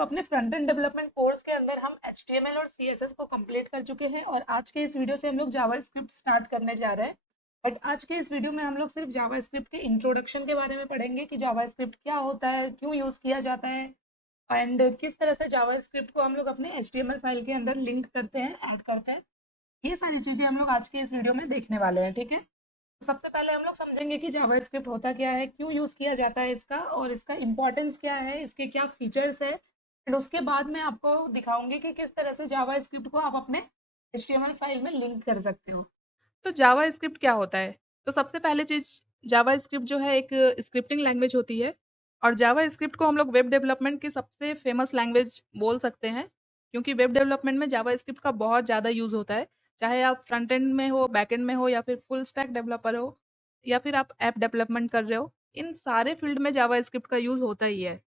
तो अपने front end development course के अंदर हम HTML और CSS को कंप्लीट कर चुके हैं और आज के इस वीडियो से हम लोग जावास्क्रिप्ट स्टार्ट करने जा रहे हैं। बट आज के इस वीडियो में हम लोग सिर्फ जावास्क्रिप्ट के इंट्रोडक्शन के बारे में पढ़ेंगे कि जावास्क्रिप्ट क्या होता है, क्यों यूज़ किया जाता है एंड किस तरह से जावास्क्रिप्ट को हम लोग अपने HTML फाइल के अंदर लिंक करते हैं, ऐड करते हैं। ये सारी चीज़ें हम लोग आज के इस वीडियो में देखने वाले हैं, ठीक है। तो सबसे पहले हम लोग समझेंगे कि जावास्क्रिप्ट होता क्या है, क्यों यूज़ किया जाता है इसका और इसका इम्पोर्टेंस क्या है, इसके क्या फीचर्स है एंड उसके बाद मैं आपको दिखाऊंगी कि किस तरह से जावास्क्रिप्ट को आप अपने HTML फाइल में लिंक कर सकते हो। तो जावास्क्रिप्ट क्या होता है? तो सबसे पहले चीज़, जावास्क्रिप्ट जो है एक स्क्रिप्टिंग लैंग्वेज होती है और जावास्क्रिप्ट को हम लोग वेब डेवलपमेंट की सबसे फेमस लैंग्वेज बोल सकते हैं, क्योंकि वेब डेवलपमेंट में जावास्क्रिप्ट का बहुत ज़्यादा यूज़ होता है। चाहे आप फ्रंट एंड में हो, बैक एंड में हो या फिर फुल स्टैक डेवलपर हो या फिर आप ऐप डेवलपमेंट कर रहे हो, इन सारे फील्ड में जावास्क्रिप्ट का यूज़ होता ही है।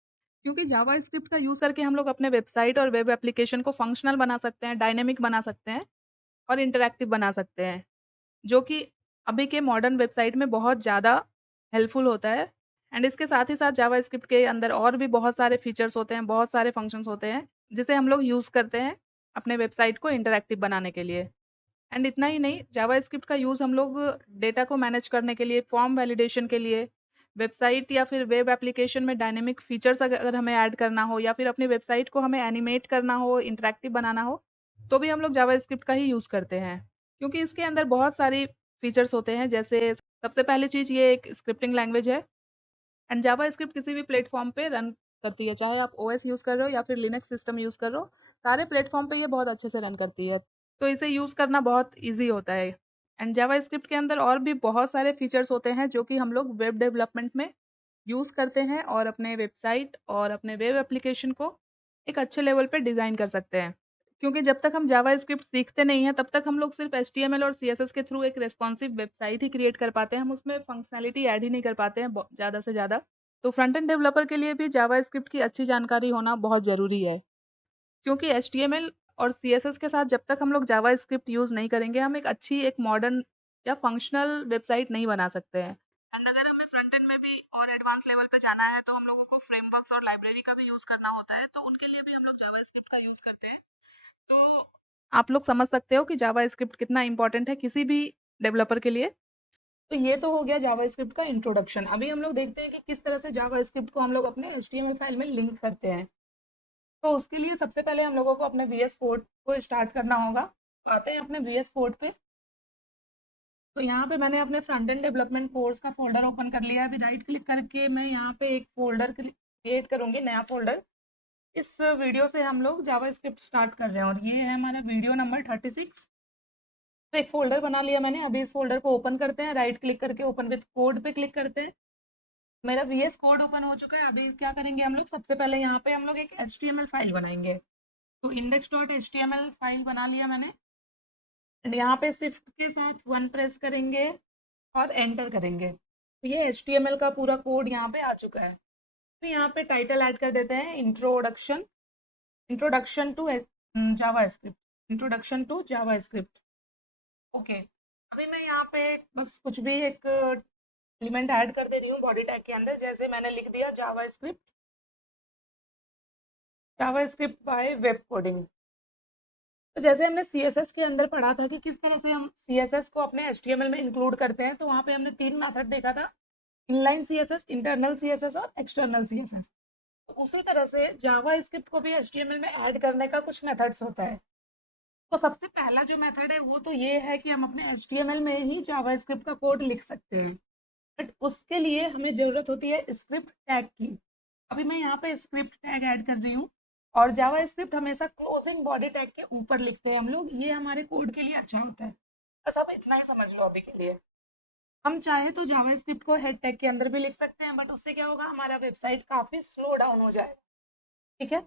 क्योंकि जावास्क्रिप्ट का यूज़ करके हम लोग अपने वेबसाइट और वेब एप्लीकेशन को फंक्शनल बना सकते हैं, डायनेमिक बना सकते हैं और इंटरैक्टिव बना सकते हैं, जो कि अभी के मॉडर्न वेबसाइट में बहुत ज़्यादा हेल्पफुल होता है। एंड इसके साथ ही साथ जावास्क्रिप्ट के अंदर और भी बहुत सारे फीचर्स होते हैं, बहुत सारे फंक्शंस होते हैं, जिसे हम लोग यूज़ करते हैं अपने वेबसाइट को इंटरैक्टिव बनाने के लिए। एंड इतना ही नहीं, जावास्क्रिप्ट का यूज़ हम लोग डेटा को मैनेज करने के लिए, फॉर्म वैलिडेशन के लिए, वेबसाइट या फिर वेब एप्लीकेशन में डायनेमिक फीचर्स अगर हमें ऐड करना हो या फिर अपनी वेबसाइट को हमें एनिमेट करना हो, इंटरैक्टिव बनाना हो, तो भी हम लोग जावास्क्रिप्ट का ही यूज़ करते हैं। क्योंकि इसके अंदर बहुत सारी फीचर्स होते हैं, जैसे सबसे पहली चीज़, ये एक स्क्रिप्टिंग लैंग्वेज है एंड जावास्क्रिप्ट किसी भी प्लेटफॉर्म पे रन करती है, चाहे आप ओएस यूज़ कर रहे हो या फिर लिनक्स सिस्टम यूज़ कर रहे हो, सारे प्लेटफॉर्म पे ये बहुत अच्छे से रन करती है। तो इसे यूज़ करना बहुत ईजी होता है। एंड जावास्क्रिप्ट के अंदर और भी बहुत सारे फीचर्स होते हैं जो कि हम लोग वेब डेवलपमेंट में यूज़ करते हैं और अपने वेबसाइट और अपने वेब एप्लीकेशन को एक अच्छे लेवल पे डिज़ाइन कर सकते हैं। क्योंकि जब तक हम जावास्क्रिप्ट सीखते नहीं हैं, तब तक हम लोग सिर्फ HTML और CSS के थ्रू एक रेस्पॉन्सिव वेबसाइट ही क्रिएट कर पाते हैं, हम उसमें फंक्शनैलिटी ऐड ही नहीं कर पाते हैं ज़्यादा से ज़्यादा। तो फ्रंट एंड डेवलपर के लिए भी जावास्क्रिप्ट की अच्छी जानकारी होना बहुत ज़रूरी है, क्योंकि HTML और CSS के साथ जब तक हम लोग जावास्क्रिप्ट यूज़ नहीं करेंगे, हम एक अच्छी, एक मॉडर्न या फंक्शनल वेबसाइट नहीं बना सकते हैं। एंड अगर हमें फ्रंट एंड में भी और एडवांस लेवल पे जाना है, तो हम लोगों को फ्रेमवर्क्स और लाइब्रेरी का भी यूज़ करना होता है, तो उनके लिए भी हम लोग जावास्क्रिप्ट का यूज़ करते हैं। तो आप लोग समझ सकते हो कि जावास्क्रिप्ट कितना इम्पोर्टेंट है किसी भी डेवलपर के लिए। तो ये तो हो गया जावास्क्रिप्ट का इंट्रोडक्शन। अभी हम लोग देखते हैं कि किस तरह से जावास्क्रिप्ट को हम लोग अपने HTML फाइल में लिंक करते हैं। तो उसके लिए सबसे पहले हम लोगों को अपने VS कोड को स्टार्ट करना होगा। तो आते हैं अपने VS कोड पे। तो यहाँ पे मैंने अपने फ्रंट एंड डेवलपमेंट कोर्स का फोल्डर ओपन कर लिया है। अभी राइट क्लिक करके मैं यहाँ पे एक फोल्डर क्रिएट करूँगी, नया फोल्डर। इस वीडियो से हम लोग जावास्क्रिप्ट स्टार्ट कर रहे हैं और ये है हमारा वीडियो नंबर 36। तो एक फोल्डर बना लिया मैंने। अभी इस फोल्डर को ओपन करते हैं, राइट क्लिक करके ओपन विथ कोड पे क्लिक करते हैं। मेरा VS कोड ओपन हो चुका है। अभी क्या करेंगे हम लोग, सबसे पहले यहाँ पे हम लोग एक HTML फाइल बनाएंगे। तो index.html फाइल बना लिया मैंने। एंड यहाँ पे शिफ्ट के साथ 1 प्रेस करेंगे और एंटर करेंगे। तो ये HTML का पूरा कोड यहाँ पे आ चुका है। तो यहाँ पे टाइटल ऐड कर देते हैं, introduction to JavaScript, introduction to JavaScript. Okay, अभी मैं यहाँ पे बस कुछ भी एक एलिमेंट ऐड कर दे रही हूँ बॉडी टैग के अंदर। जैसे मैंने लिख दिया JavaScript, JavaScript by web coding. तो जैसे हमने CSS के अंदर पढ़ा था कि किस तरह से हम CSS को अपने HTML में इंक्लूड करते हैं, तो वहाँ पे हमने 3 मेथड देखा था, इनलाइन CSS, इंटरनल CSS और एक्सटर्नल CSS। तो उसी तरह से जावास्क्रिप्ट को भी HTML में ऐड करने का कुछ मेथड्स होता है। तो सबसे पहला जो मेथड है वो तो ये है कि हम अपने HTML में ही जावास्क्रिप्ट का कोड लिख सकते हैं। बट उसके लिए हमें ज़रूरत होती है स्क्रिप्ट टैग की। अभी मैं यहाँ पे स्क्रिप्ट टैग ऐड कर रही हूँ और जावास्क्रिप्ट हमेशा क्लोजिंग बॉडी टैग के ऊपर लिखते हैं हम लोग, ये हमारे कोड के लिए अच्छा होता है। बस आप इतना ही समझ लो अभी के लिए। हम चाहे तो जावास्क्रिप्ट को हेड टैग के अंदर भी लिख सकते हैं, बट उससे क्या होगा, हमारा वेबसाइट काफ़ी स्लो डाउन हो जाएगा, ठीक है।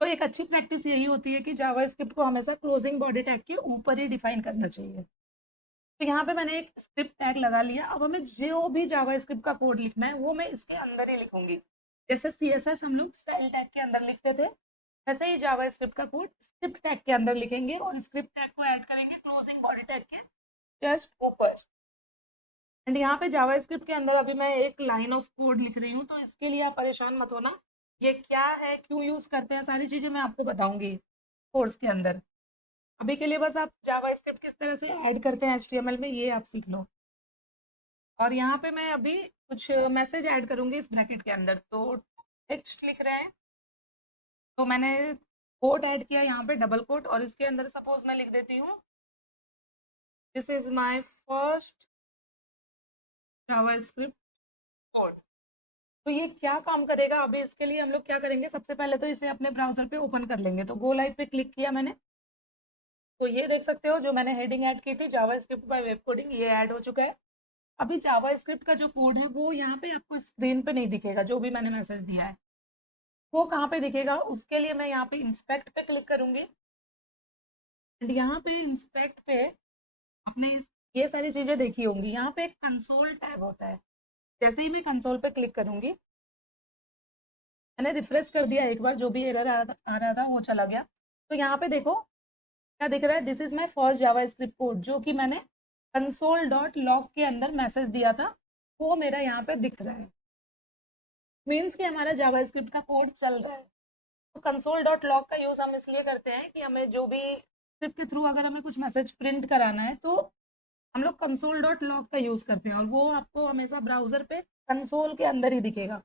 तो एक अच्छी प्रैक्टिस यही होती है कि जावास्क्रिप्ट को हमेशा क्लोजिंग बॉडी टैग के ऊपर ही डिफाइन करना चाहिए। तो यहाँ पे मैंने एक स्क्रिप्ट टैग लगा लिया। अब हमें जो भी जावास्क्रिप्ट का कोड लिखना है वो मैं इसके अंदर ही लिखूंगी। जैसे CSS हम लोग स्टाइल टैग के अंदर लिखते थे, वैसे ही जावास्क्रिप्ट का कोड स्क्रिप्ट टैग के अंदर लिखेंगे और स्क्रिप्ट टैग को ऐड करेंगे क्लोजिंग बॉडी टैग के जस्ट ऊपर। एंड यहाँ पे जावास्क्रिप्ट के अंदर अभी मैं एक लाइन ऑफ कोड लिख रही हूँ, तो इसके लिए आप परेशान मत होना। ये क्या है, क्यों यूज करते हैं, सारी चीजें मैं आपको बताऊंगी कोर्स के अंदर। अभी के लिए बस आप जावा स्क्रिप्ट किस तरह से ऐड करते हैं एचटीएमएल में ये आप सीख लो। और यहाँ पे मैं अभी कुछ मैसेज ऐड करूंगी इस ब्रैकेट के अंदर। तो टेक्स्ट लिख रहे हैं, तो मैंने कोट ऐड किया यहाँ पे, डबल कोट, और इसके अंदर सपोज मैं लिख देती हूँ this is my first Java script code. तो ये क्या काम करेगा, अभी इसके लिए हम लोग क्या करेंगे, सबसे पहले तो इसे अपने ब्राउजर पे ओपन कर लेंगे। तो गो लाइव पे क्लिक किया मैंने, तो ये देख सकते हो जो मैंने हेडिंग ऐड की थी जावा स्क्रिप्ट बाय वेब कोडिंग, ये ऐड हो चुका है। अभी जावा स्क्रिप्ट का जो कोड है वो यहाँ पे आपको स्क्रीन पे नहीं दिखेगा, जो भी मैंने मैसेज दिया है वो कहाँ पे दिखेगा, उसके लिए मैं यहाँ पे इंस्पेक्ट पे क्लिक करूंगी। एंड यहाँ पे इंस्पेक्ट पे आपने ये सारी चीजें देखी होंगी, यहाँ पे एक कंसोल टैब होता है। जैसे ही मैं कंसोल पे क्लिक करूंगी, मैंने रिफ्रेश कर दिया एक बार, जो भी एरर आ रहा था वो चला गया। तो यहाँ पे देखो क्या दिख रहा है, this is my first Java script code, जो कि मैंने कंसोल डॉट लॉग के अंदर मैसेज दिया था, वो मेरा यहाँ पे दिख रहा है। मीन्स कि हमारा जावा स्क्रिप्ट का कोड चल रहा है। तो कंसोल डॉट लॉग का यूज़ हम इसलिए करते हैं कि हमें जो भी स्क्रिप्ट के थ्रू अगर हमें कुछ मैसेज प्रिंट कराना है तो हम लोग कंसोल डॉट लॉग का यूज़ करते हैं, और वो आपको हमेशा ब्राउजर पे कंसोल के अंदर ही दिखेगा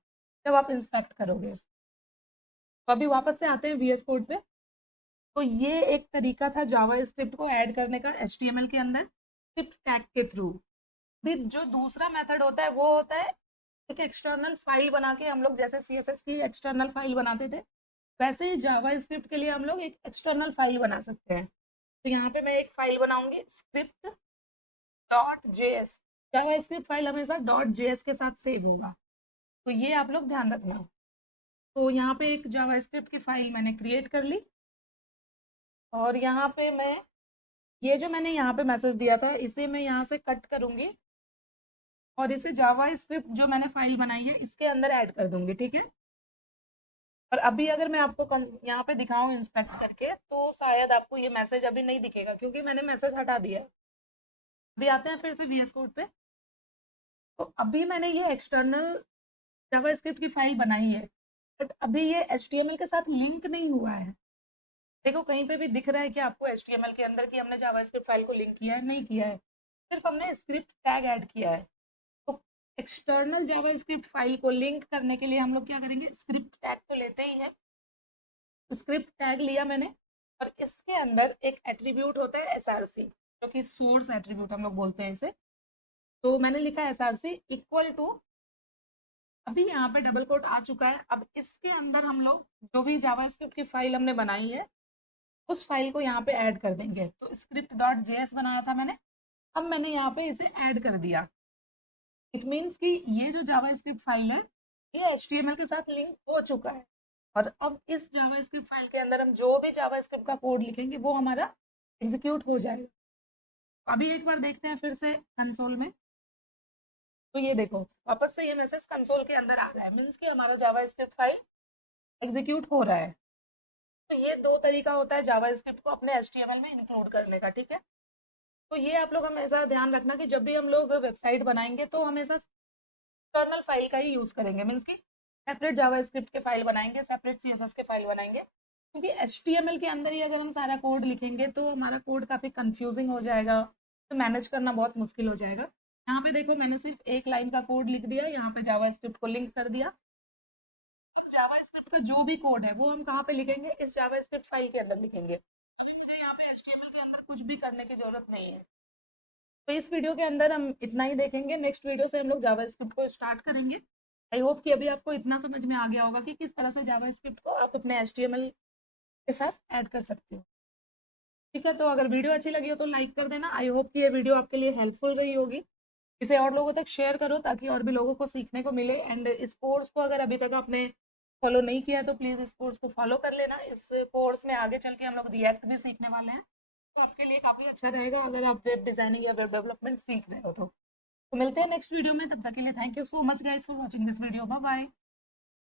जब आप इंस्पेक्ट करोगे। तो अभी वापस से आते हैं वीएस कोड पे। तो ये एक तरीका था जावा स्क्रिप्ट को ऐड करने का एचटीएमएल के अंदर स्क्रिप्ट टैग के थ्रू। फिर जो दूसरा मेथड होता है वो होता है एक एक्सटर्नल फाइल बना के, हम लोग जैसे सीएसएस की एक्सटर्नल फाइल बनाते थे वैसे ही जावा स्क्रिप्ट के लिए हम लोग एक एक्सटर्नल फाइल बना सकते हैं। तो यहाँ पे मैं एक फाइल बनाऊंगी स्क्रिप्ट डॉट जेएस। जावा स्क्रिप्ट फाइल हमेशा डॉट जेएस के साथ सेव होगा, तो ये आप लोग ध्यान रखना। तो यहाँ पे एक जावा स्क्रिप्ट की फाइल मैंने क्रिएट कर ली, और यहाँ पे मैं ये जो मैंने यहाँ पे मैसेज दिया था इसे मैं यहाँ से कट करूंगी और इसे जावा स्क्रिप्ट जो मैंने फाइल बनाई है इसके अंदर ऐड कर दूंगी, ठीक है। और अभी अगर मैं आपको यहाँ पे दिखाऊं इंस्पेक्ट करके तो शायद आपको ये मैसेज अभी नहीं दिखेगा क्योंकि मैंने मैसेज हटा दिया। अभी आते हैं फिर से वीएस कोड पे। तो अभी मैंने ये एक्सटर्नल जावास्क्रिप्ट की फाइल बनाई है, बट अभी ये एचटीएमएल के साथ लिंक नहीं हुआ है। देखो कहीं पे भी दिख रहा है कि आपको एचटीएमएल के अंदर कि हमने जावास्क्रिप्ट फाइल को लिंक किया है, नहीं किया है, सिर्फ हमने स्क्रिप्ट टैग ऐड किया है। तो एक्सटर्नल जावास्क्रिप्ट फाइल को लिंक करने के लिए हम लोग क्या करेंगे, स्क्रिप्ट टैग तो लेते ही है। स्क्रिप्ट टैग लिया मैंने, और इसके अंदर एक एट्रीब्यूट होता है एसआरसी, जो कि सोर्स एट्रीब्यूट हम लोग बोलते हैं इसे। तो मैंने लिखा एसआरसी इक्वल टू, अभी यहाँ पे डबल कोट आ चुका है। अब इसके अंदर हम लोग जो भी जावास्क्रिप्ट की फाइल हमने बनाई है उस फाइल को यहाँ पे ऐड कर देंगे। तो स्क्रिप्ट डॉट जेएस बनाया था मैंने, अब मैंने यहाँ पे इसे ऐड कर दिया। इट मीन्स कि ये जो जावास्क्रिप्ट फाइल है ये एचटीएमएल के साथ लिंक हो चुका है, और अब इस जावास्क्रिप्ट फाइल के अंदर हम जो भी जावास्क्रिप्ट का कोड लिखेंगे वो हमारा एग्जीक्यूट हो जाएगा। अभी एक बार देखते हैं फिर से कंसोल में। तो ये देखो वापस से ये मैसेज कंसोल के अंदर आ रहा है, मीन्स कि हमारा जावास्क्रिप्ट फाइल एग्जीक्यूट हो रहा है। तो ये दो तरीका होता है जावास्क्रिप्ट को अपने एचटीएमएल में इंक्लूड करने का, ठीक है। तो ये आप लोग हमेशा ध्यान रखना कि जब भी हम लोग वेबसाइट बनाएंगे तो हमेशा एक्सटर्नल फाइल का ही यूज करेंगे, मीन्स कि सेपरेट जावास्क्रिप्ट के फाइल बनाएंगे, सेपरेट सीएसएस के फाइल बनाएंगे, क्योंकि एचटीएमएल के अंदर ही अगर हम सारा कोड लिखेंगे तो हमारा कोड काफी कंफ्यूजिंग हो जाएगा, तो मैनेज करना बहुत मुश्किल हो जाएगा। यहाँ पे देखो मैंने सिर्फ एक लाइन का कोड लिख दिया, यहाँ पे जावास्क्रिप्ट को लिंक कर दिया। जावास्क्रिप्ट का जो भी कोड है वो हम कहाँ पे लिखेंगे, इस जावास्क्रिप्ट फाइल के अंदर लिखेंगे। अभी मुझे यहाँ पे एचटीएमएल के अंदर कुछ भी करने की जरूरत नहीं है। तो इस वीडियो के अंदर हम इतना ही देखेंगे, नेक्स्ट वीडियो से हम लोग जावास्क्रिप्ट को स्टार्ट करेंगे। आई होप कि अभी आपको इतना समझ में आ गया होगा कि किस तरह से जावास्क्रिप्ट को आप अपने एचटीएमएल के साथ ऐड कर सकते हो। ठीक है, तो अगर वीडियो अच्छी लगी हो तो लाइक कर देना। आई होप कि ये वीडियो आपके लिए हेल्पफुल रही होगी। इसे और लोगों तक शेयर करो ताकि और भी लोगों को सीखने को मिले। एंड इस कोर्स को अगर अभी तक आपने फॉलो नहीं किया तो प्लीज़ इस कोर्स को फॉलो कर लेना। इस कोर्स में आगे चल के हम लोग रिएक्ट भी सीखने वाले हैं, तो आपके लिए काफ़ी अच्छा रहेगा अगर आप वेब डिज़ाइनिंग या वेब डेवलपमेंट सीख रहे हो तो मिलते हैं नेक्स्ट वीडियो में। तब तक के लिए thank you so much guys for watching this video. Bye bye.